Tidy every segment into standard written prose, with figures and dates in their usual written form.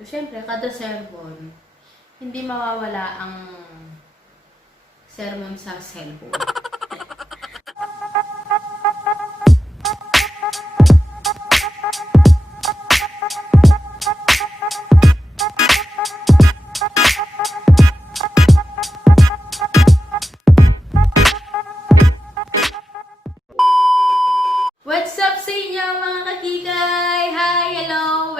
So, syempre, kada sermon, hindi mawawala ang sermon sa cellphone. What's up sa inyo mga kakikay? Hi! Hello!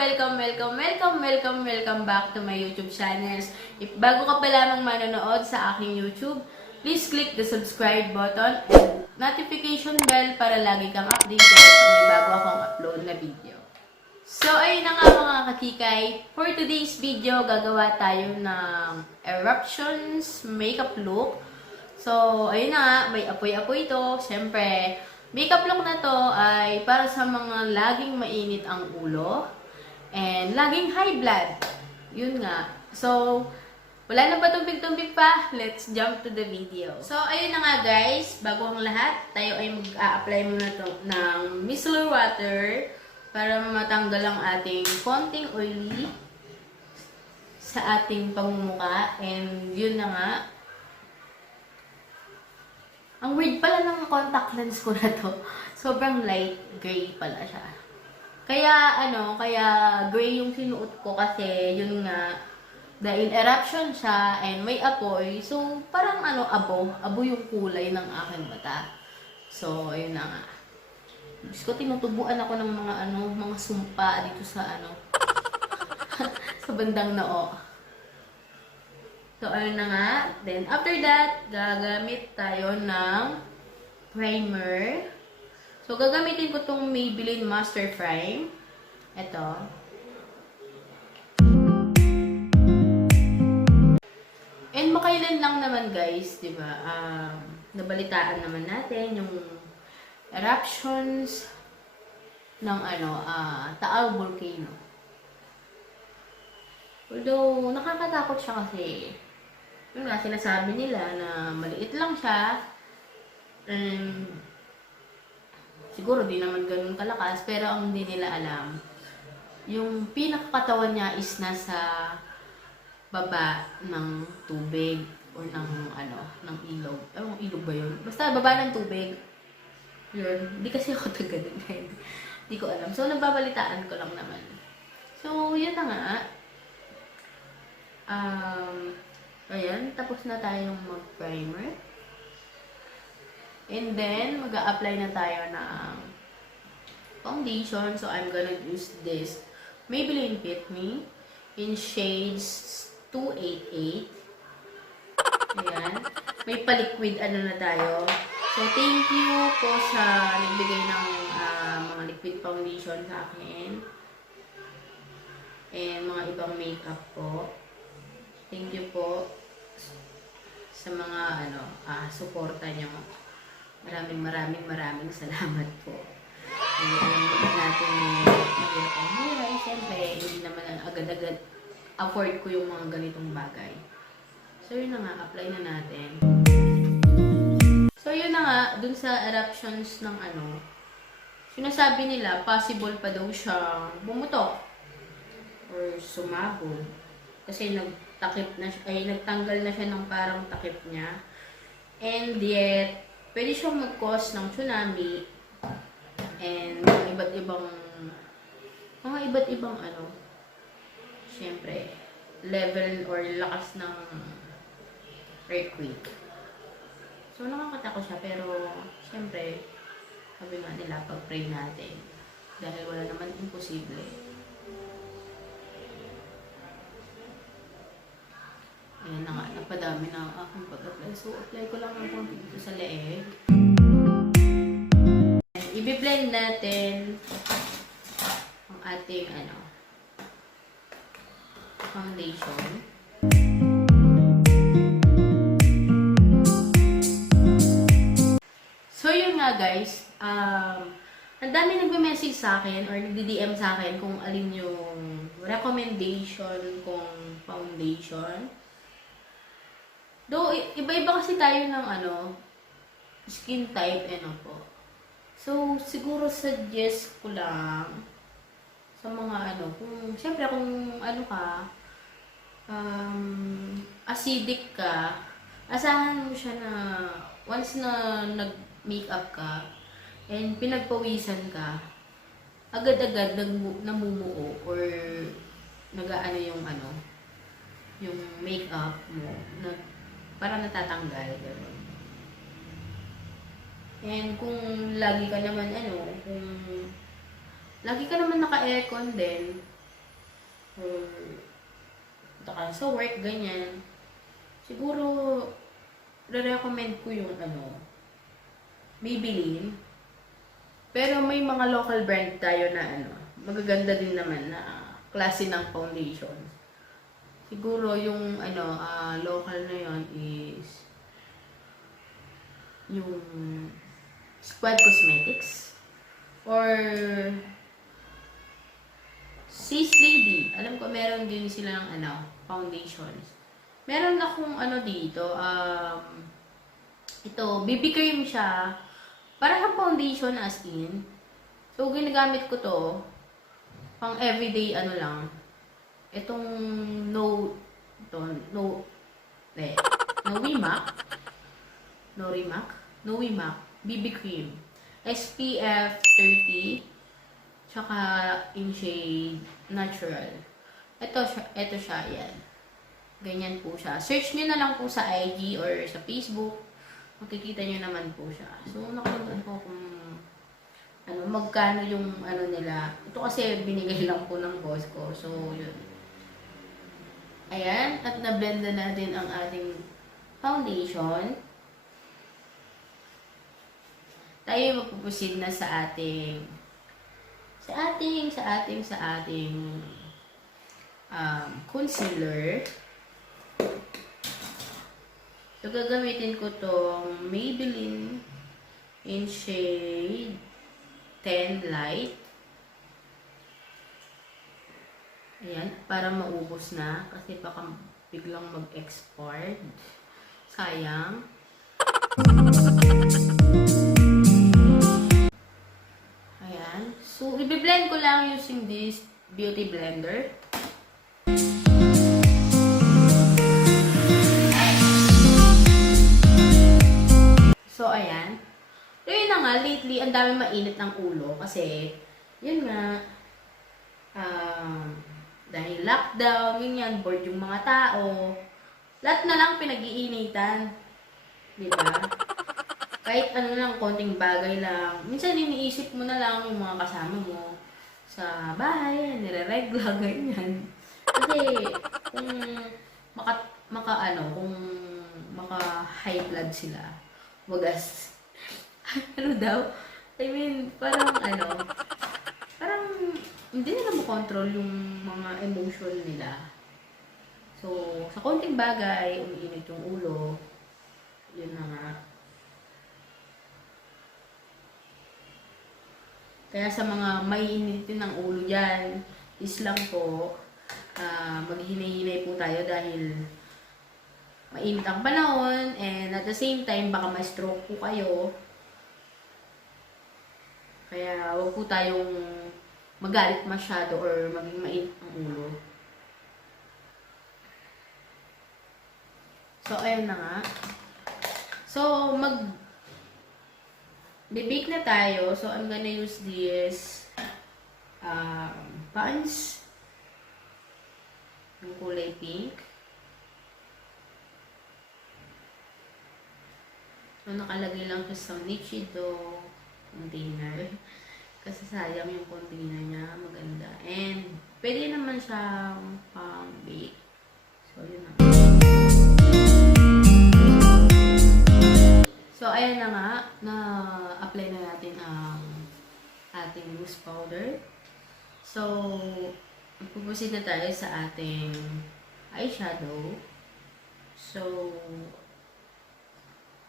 Welcome back to my YouTube channels. If bago ka pa lamang manonood sa aking YouTube, please click the subscribe button and notification bell para lagi kang updated sa may bago akong upload na video. So, ayun na nga mga kakikay. For today's video, gagawa tayo ng Eruptions makeup look. So, ayun na nga, may apoy-apoy ito. Siyempre, makeup look na to ay para sa mga laging mainit ang ulo and laging high blood. Yun nga. So, wala na ba tumbig-tumbig pa? Let's jump to the video. So, ayun na nga guys. Bago ang lahat, tayo ay mag-a-apply muna to ng micellar water para matanggal ang ating konting oily sa ating pangmumuka. And yun na nga. Ang weird pala ng contact lens ko na to. Sobrang light gray pala siya. Kaya gray yung sinuot ko kasi yun nga, dahil eruption siya and may apoy. So, parang abo yung kulay ng aking mata. So, ayun na nga. Diyos ko, tinutubuan ako ng mga sumpa dito sa sa bandang noo. So, ayun na nga. Then, after that, gagamit tayo ng primer. So, gagamitin ko itong Maybelline Master Prime. Ito. And makailan lang naman guys, di ba? Nabalitaan naman natin yung eruptions ng Taal Volcano. Although, nakakatakot siya kasi yun nga, sinasabi nila na maliit lang siya. Siguro di naman ganun kalakas, pero ang hindi nila alam, yung pinakakatawan niya is nasa baba ng tubig or ng ilog. Ilog ba yun? Basta baba ng tubig. Yun. Hindi kasi ako taga dun. Hindi ko alam. So, nagbabalitaan ko lang naman. So, yun na nga. Ayan, tapos na tayong mag-primer. And then, mag-a-apply na tayo ng foundation. So, I'm gonna use this Maybelline Fit Me in shades 288. Ayan. May pa-liquid na tayo. So, thank you po sa nagbigay ng mga liquid foundation sa akin. And mga ibang makeup po. Thank you po sa mga suporta nyo. Maraming salamat po. Hindi naman natin mahirap ang buhay. Siyempre, hindi naman agad-agad afford ko yung mga ganitong bagay. So, yun na nga. Apply na natin. So, yun na nga. Dun sa eruptions ng sinasabi nila, possible pa daw siyang bumutok or sumabog. Kasi nagtanggal na siya ng parang takip niya. And yet, pwede siyang mag-cause ng tsunami and mga iba't ibang syempre, level or lakas ng earthquake. So, nakakatakot siya, pero syempre, sabi nga nila, pag-pray natin. Dahil wala naman imposible. Ayan na nga, napadami na aking pag-apply. So, apply ko lang ang konti dito sa leeg. I-blend natin ang ating foundation. So, yun nga guys. Ang dami nagme-message sa akin or nagdi-DM sa akin kung alin yung recommendation kong foundation. Though, iba-iba kasi tayo ng skin type po. So, siguro suggest ko lang Sa mga ano, kung, siyempre kung ano ka, acidic ka, asahan mo siya na once na nag-makeup ka, and pinagpawisan ka, agad-agad namumuo or nag-ano yung ano, yung makeup mo, na parang natatanggal, gano'n. And kung lagi ka naman ano, kung lagi ka naman naka-aircon din, or punta ka sa work, ganyan, siguro, re-recommend ko yung ano, Maybelline. Pero may mga local brand tayo na ano, magaganda din naman na klase ng foundation. Siguro yung ano, local na yon is yung Squad Cosmetics or Sis Lady. Alam ko meron din sila ng ano, foundations. Meron akong ano dito, ito, BB cream siya. Para sa foundation as in. So, ginagamit ko to pang everyday ano lang. Itong no Wimac BB cream. SPF 30 tsaka in shade natural. Ito siya, yan. Ganyan po siya. Search nyo na lang po sa IG or sa Facebook. Makikita nyo naman po siya. So, nakalimutan ko kung ano, magkano yung ano nila. Ito kasi binigay lang po ng boss ko. So, yun. Ayan. At na-blend na natin ang ating foundation. Tayo magpupusid na sa ating concealer. So, gagamitin ko tong Maybelline in shade 10 Light. Ayan, para maubos na. Kasi baka biglang mag-expired. Sayang. Ayan. So, i-blend ko lang using this beauty blender. So, ayan. So, yun na nga, lately, ang dami mainit ng ulo. Kasi, yun nga, dahil lockdown, yun yan, bored yung mga tao. Lahat na lang pinag-iinitan. Diba? Kahit ano lang, konting bagay lang. Minsan, iniisip mo na lang yung mga kasama mo sa bahay, nire-regla, ganyan. Kasi, kung kung maka-high blood sila, wagas. Ano daw? I mean, parang hindi nila makontrol yung mga emotion nila. So, sa konting bagay, umiinit yung ulo. Yun na nga. Kaya sa mga maiinitin ng ulo dyan, is lang po, maghinay-hinay po tayo dahil mainit ang panahon, and at the same time, baka ma-stroke po kayo. Kaya huwag po tayong magalit masyado or maging mainit ang ulo. So, ayun na nga. So, bibake na tayo. So, I'm gonna use this pants. Yung kulay pink. So, nakalagay lang siya sa Nichido container. Kasi sayang yung container niya. Maganda. And, pwede naman siyang pang-bake. So, yun na. So, ayan na nga. Na-apply na natin ang ating loose powder. So, pupusin na tayo sa ating eyeshadow. So,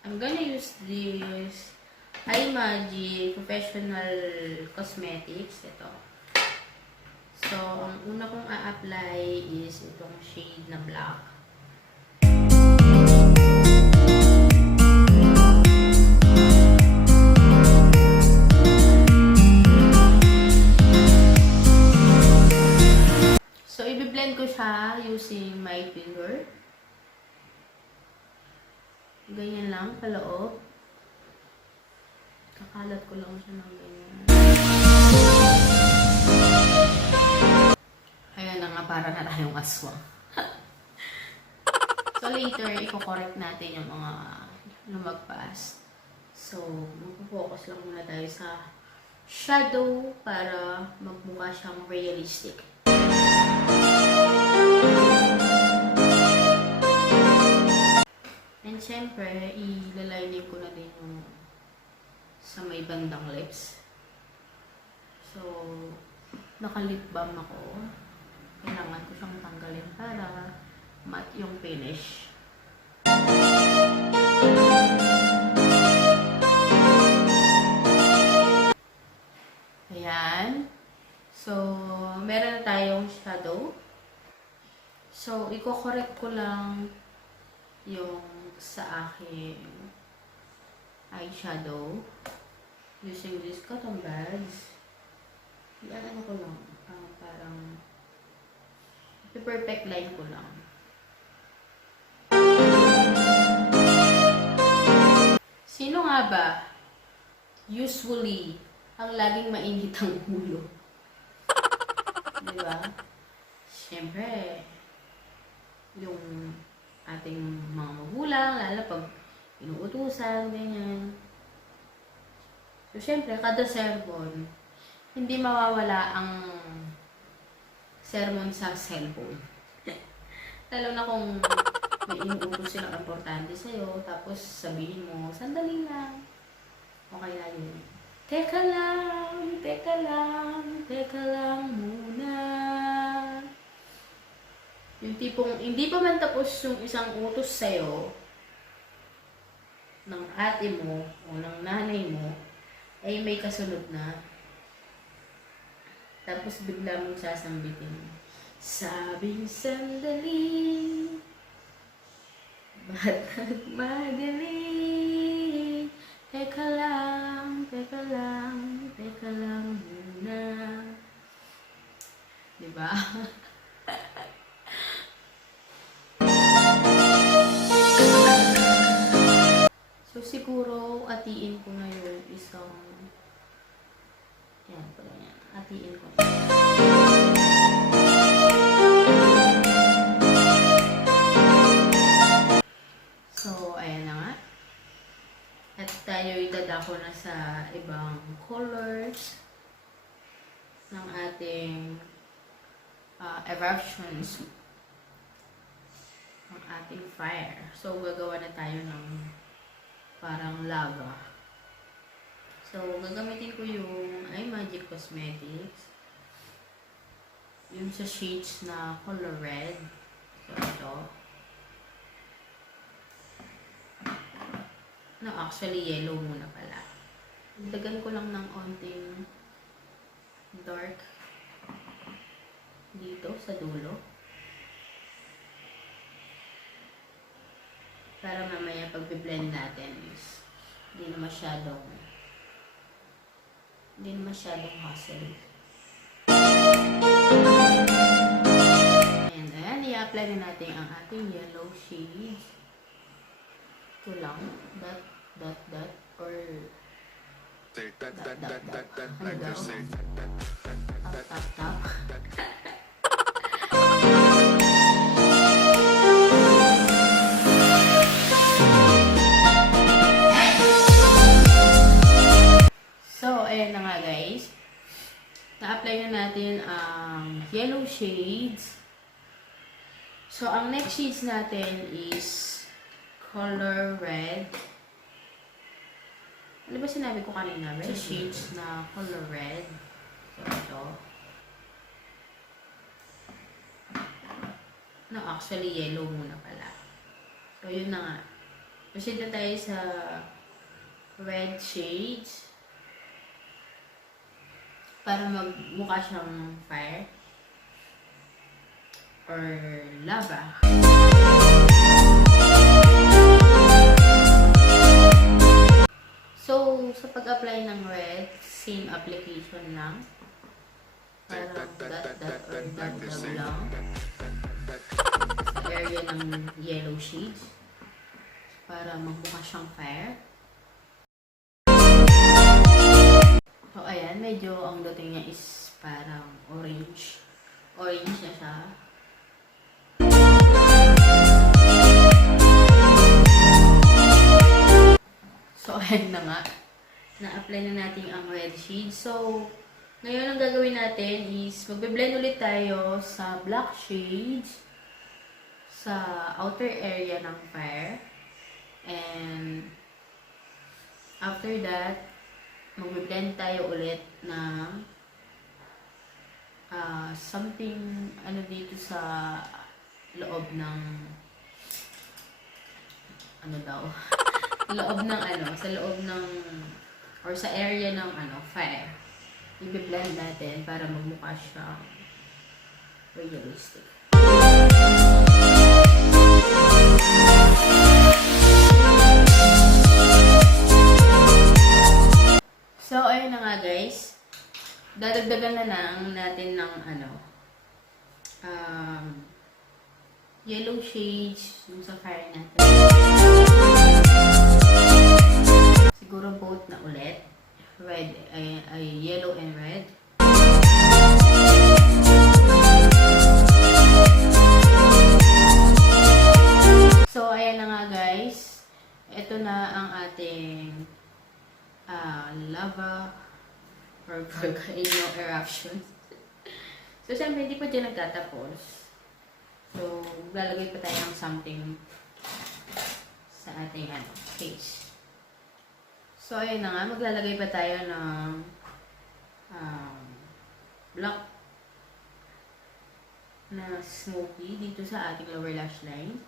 I'm gonna use this Magic Professional Cosmetics. Ito. So, ang una kong a-apply is itong shade na black. ko siya using my finger. Ganyan lang, paloob. Kakalat ko lang siya ng ganyan. Ayan na nga, para na tayong aswang. So later, i-correct natin yung mga lumagpas. So, mag-focus lang muna tayo sa shadow para magmukha siyang realistic. And syempre, ilalining ko na din yung sa may bandang lips. So, naka-lip balm ako. Kailangan ko siyang tanggalin para matte yung finish. Ayan. So, meron na tayong shadow. So, i-correct ko lang yung sa aking eyeshadow using this cotton buds. Yan, ano ko lang, parang perfect line ko lang. Sino nga ba usually ang laging mainit ang ulo? Diba? Siyempre, yung ating mga magulang, lalo pag inuutusan, ganyan. So, siyempre, kada sermon, hindi mawawala ang sermon sa cellphone. Lalo na kung may inuutos silang importante sa'yo, tapos sabihin mo, sandali lang. Okay na yun. Teka lang, teka lang, teka lang muna. Yung tipong, hindi pa man tapos yung isang utos sa'yo, ng ate mo, o ng nanay mo, ay may kasunod na. Tapos bigla mong sasambitin. Sabing sandali, ba't nagmadali? Teka lang, teka lang, teka lang muna. Diba? So, siguro, atiin ko ngayon isang, yan pala yan, atiin ko. So, ayan na nga. At tayo idadako na sa ibang colors ng ating eruptions ng ating fire. So, gagawa na tayo ng parang lava. So, gagamitin ko yung Magic Cosmetics. Yung sa shades na color red. So, ito. No, actually, yellow muna pala. Dagan ko lang ng onting dark dito sa dulo. Para mamaya pag-blend natin is hindi na masyadong hassle. And ayan, i-apply na natin ang ating yellow shades. Ito lang. Dot, or tap. So, ayan na nga guys. Na-apply na natin ang yellow shades. So, ang next shades natin is color red. Ano ba sinabi ko kanina? Red shades na color red. So, ito. No, actually, yellow muna pala. So, yun na nga. Proceed na tayo sa red shades. Para magmukha siyang fire. Or lava. So, sa pag-apply ng red, same application lang. parang dot or dagdag lang sa area ng yellow shades para magmukha siyang fire. So, ayan, medyo ang dating niya is parang orange. Orange na siya. So, ayan na nga. Na-apply na natin ang red shade. So, ngayon ang gagawin natin is magbe-blend ulit tayo sa black shades sa outer area ng fire. And after that, magbe-blend tayo ulit ng something dito sa loob ng sa loob ng or sa area ng fire. I-blend natin para magmukha siyang realistic. So, ayun na nga guys. Dadagdagan na lang natin ng yellow shades yung sa fire natin. Siguro both na ulit. Red, yellow and red. So, ayan na nga guys. Ito na ang ating lava or volcano eruption. So, siyempre, hindi pa dyan nagtatapos. So, lalagay pa tayo ng something sa ating face. So, ayun na nga, maglalagay pa tayo ng black na smoky dito sa ating lower lash line.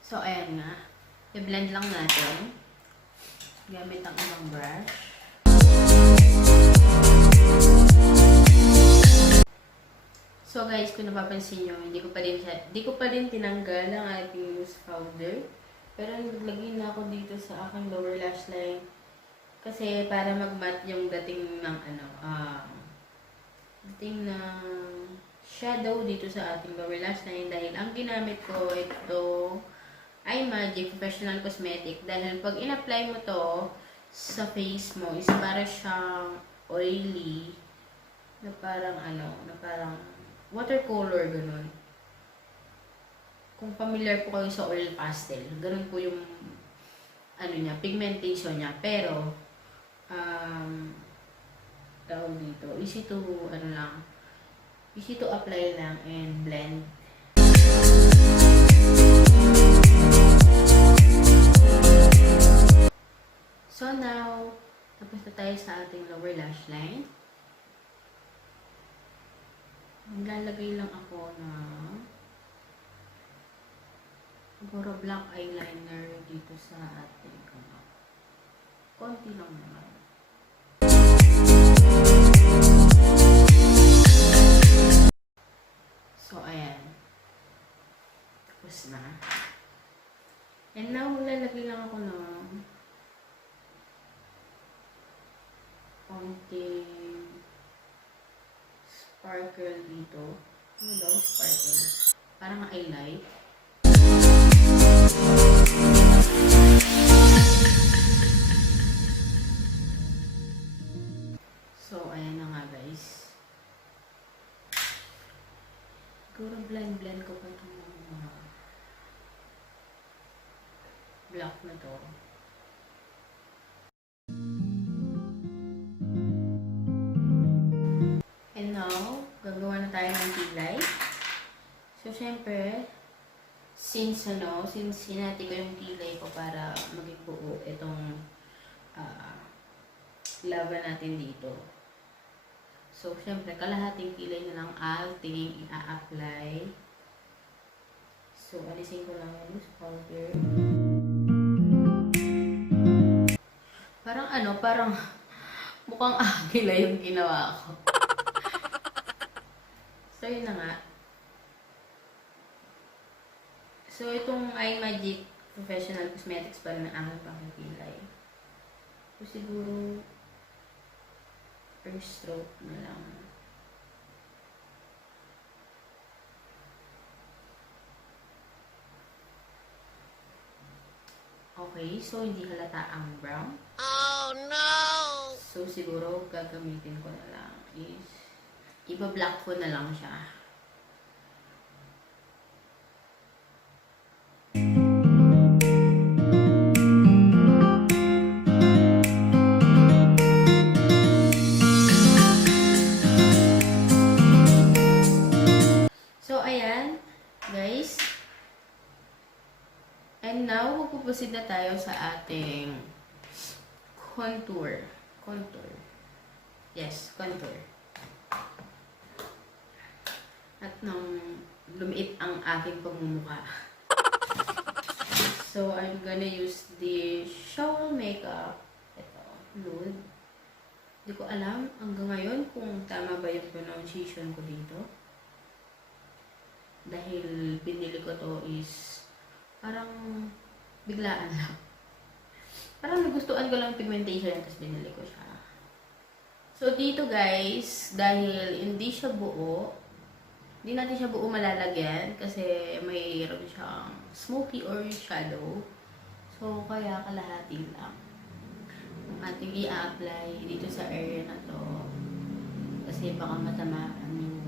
So, ayan nga. I-blend lang natin gamit ang ibang brush. So guys, kung napapansin nyo, hindi ko pa din tinanggal ang ating loose powder. Pero naglagay na ako dito sa aking lower lash line. Kasi para mag-matte yung dating ng shadow dito sa ating lower lash line. Dahil ang ginamit ko ito ay Magic Professional Cosmetic. Dahil pag in-apply mo to sa face mo, is para siyang oily. Na parang watercolor, ganun. Kung familiar po kayo sa oil pastel, ganun po yung pigmentation niya. Pero, tawag dito, easy to apply lang and blend. So now, tapos na tayo sa ating lower lash line. Maglalagay lang ako ng siguro black eyeliner dito sa ating konti lang naman. So, ayan. Tapos na. And now, maglalagay lang ako ng konting sparkle dito. Ano daw? Sparkle. Parang highlight. So, ayan na nga guys. Siguro blend ko pa itong mga black na to. And now, gagawa na tayo ng kilay. So, syempre, since sinati ko yung kilay ko para maging buo itong lava natin dito. So, syempre, kalahating kilay na lang ating i-apply. So, alisin ko lang yung loose powder. Parang mukhang agila yung ginawa ko. So, yun na nga. So, itong Magic Professional Cosmetics pa rin ang aking pangkilay. So, siguro, first stroke na lang. Okay, so hindi halata ang brown. Oh no! So siguro gagamitin ko na lang is iba-black ko na lang siya. So ayan, guys. And now, magpuproceed na tayo sa ating contour. Contour. Yes, contour. At nang lumiit ang aking pagmumukha. So, I'm gonna use the Shower Makeup. Ito, nude. Hindi ko alam hanggang ngayon kung tama ba yung pronunciation ko dito. Dahil pinili ko to is parang biglaan lang. Parang nagustuhan ko lang pigmentation yan, tapos binili ko siya. So, dito guys, dahil hindi siya buo, hindi natin siya buo malalagyan kasi mayroon siyang smoky or shadow. So, kaya kalahati lang ang ating i-apply dito sa area na to. Kasi baka matamaan yung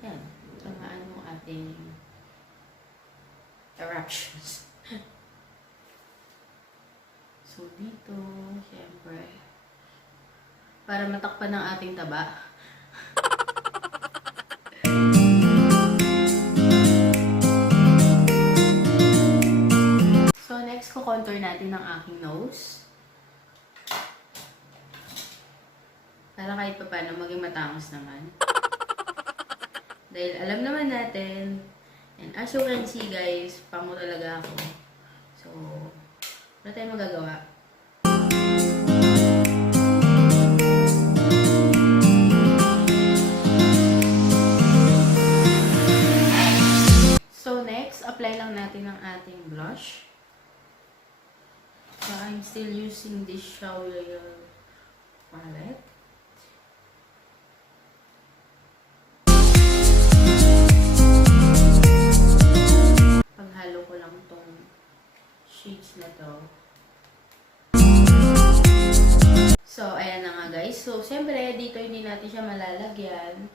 yan, tamaan yung ating eruptions. So, dito, syempre, para matakpan ng ating taba. So, next, ko-contour natin ang aking nose. Para kahit pa paano maging matangos naman. Dahil alam naman natin, and as you can see guys, pango talaga ako. So, wala tayong magagawa. So, next, apply lang natin ang ating blush. So, I'm still using this Shower palette. Paghalo ko lang tong shades na to. So, ayan na nga guys. So, siyempre, dito hindi natin siya malalagyan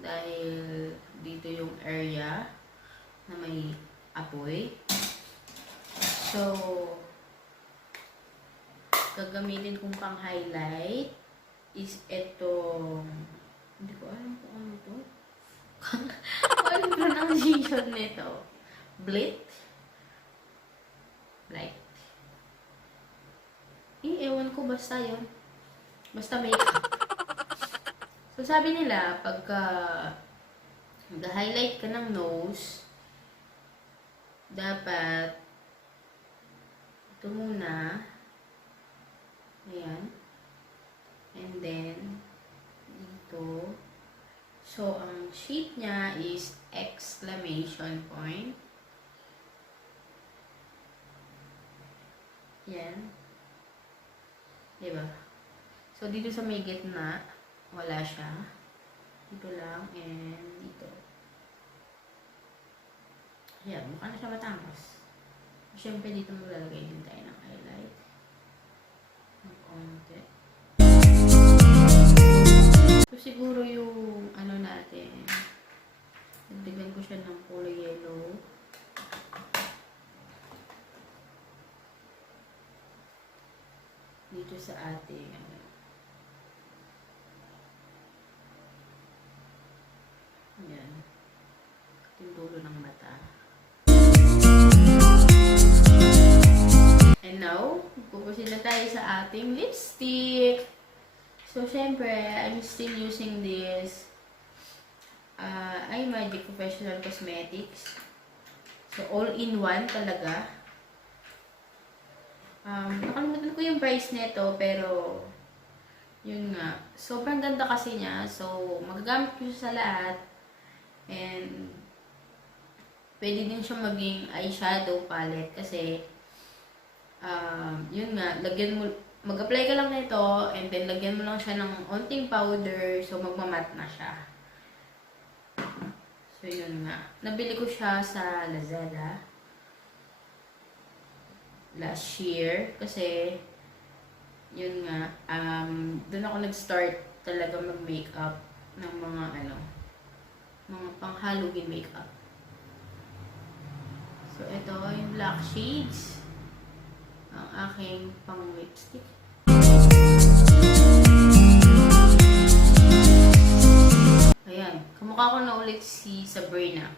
dahil dito yung area na may apoy. So, gagamitin kong pang-highlight is itong, hindi ko alam kung ano to. Ano yung pronunciation nito? Blit? Light. Ewan ko, basta yun. Basta makeup. So, sabi nila, pagka mag-highlight ka ng nose, dapat ito muna. Ayan. And then, dito. So, ang shade niya is exclamation point. Yan. Diba? So, dito sa may gitna, wala siya. Dito lang, and dito. Ayan, mukha na siya matangos. Siyempre, dito maglalagay din tayo ng highlight. Ng konti. So, siguro yung, ano natin, nagdagan ko siya ng kulay yellow. Dito sa ating, ano, ayan, yung dulo ng mata. And now, pupusin na tayo sa ating lipstick. So, syempre, I'm still using this Magic Professional Cosmetics. So, all-in-one talaga. Nakalimutan ko yung price nito, pero yun nga. Sobrang ganda kasi niya. So, magagamit ko siya sa lahat. And, pwede din siya maging eyeshadow palette kasi, yun nga, lagyan mo, mag-apply ka lang nito and then lagyan mo lang siya ng onting powder so magmamat na siya. So yun nga. Nabili ko siya sa Lazada last year kasi yun nga, doon ako nag-start talaga mag-makeup ng mga mga pang-Halloween makeup. So ito yung black shades. Ang aking pang-lipstick. Ayan. Kamukha ko na ulit si Sabrina.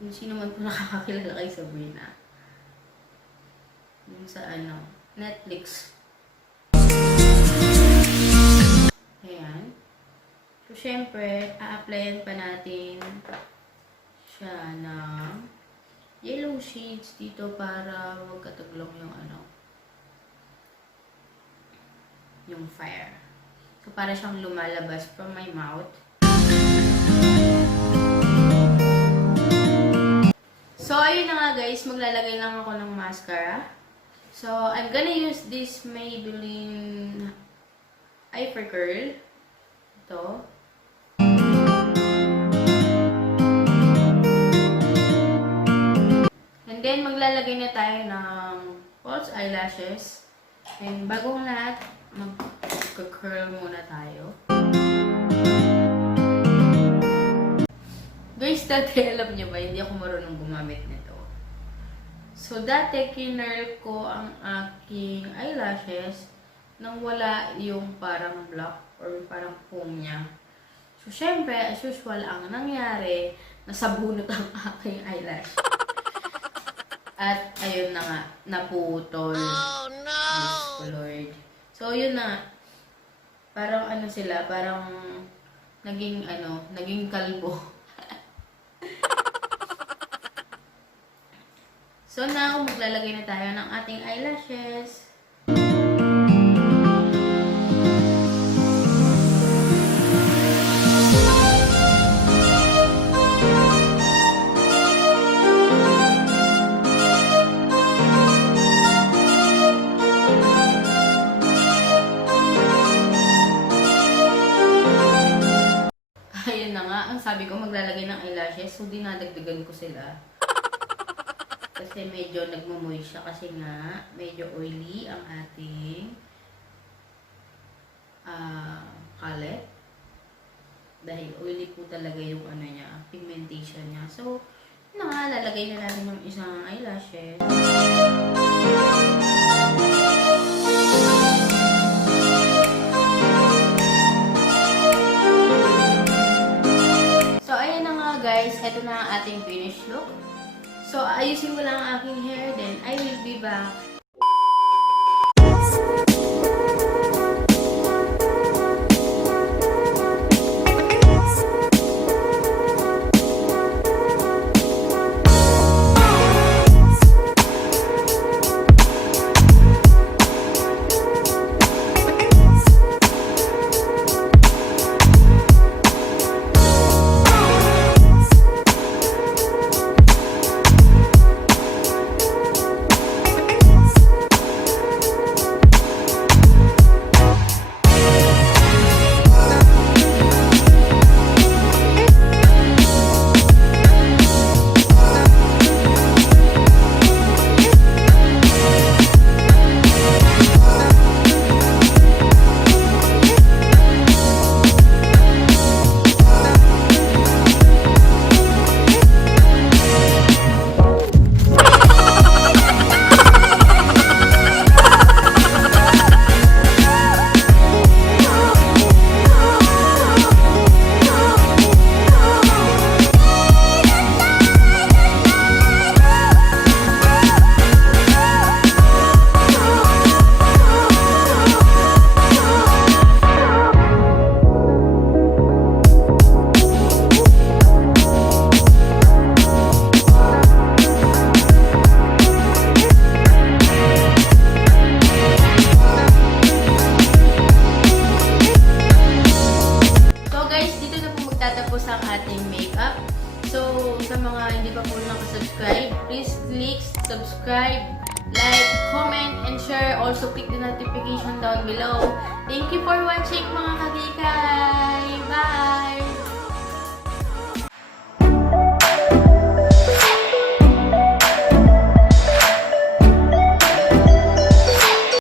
Kung sino man po nakakakilala kay Sabrina. Yung sa Netflix. Ayan. So, syempre, a-applyan pa natin siya ng yellow shades dito para huwag kataglong yung yung fire. So, para siyang lumalabas from my mouth. So, ayun na nga guys, maglalagay lang ako ng mascara. So, I'm gonna use this Maybelline Eye for Curl. Ito. And then, maglalagay na tayo ng false eyelashes. And bagong lahat, mag-curl muna tayo. Guys, dati alam nyo ba, hindi ako marunong gumamit nito. So, dati kinurl ko ang aking eyelashes nang wala yung parang block or parang foam niya. So, syempre, as usual, ang nangyari, nasabunot ang aking eyelash. At, ayun na nga, naputol. Oh, no! Diyos Lord. So, yun na. Parang sila, parang naging kalbo. So, now, maglalagay na tayo ng ating eyelashes. Ayun na nga, ang sabi ko maglalagay ng eyelashes, so dinadagdagan ko sila. Kasi medyo nagmumoy siya kasi nga medyo oily ang ating palette. Dahil oily po talaga yung niya, pigmentation niya. So, yun na nga, lalagay na natin yung isang eyelashes. So, ayan na nga guys, ito na ang ating finished look. So, ayusin ko lang ang aking hair, then I will be back. sa mga hindi pa po nakasubscribe, please click subscribe like, comment, and share. Also, click the notification down below. Thank you for watching mga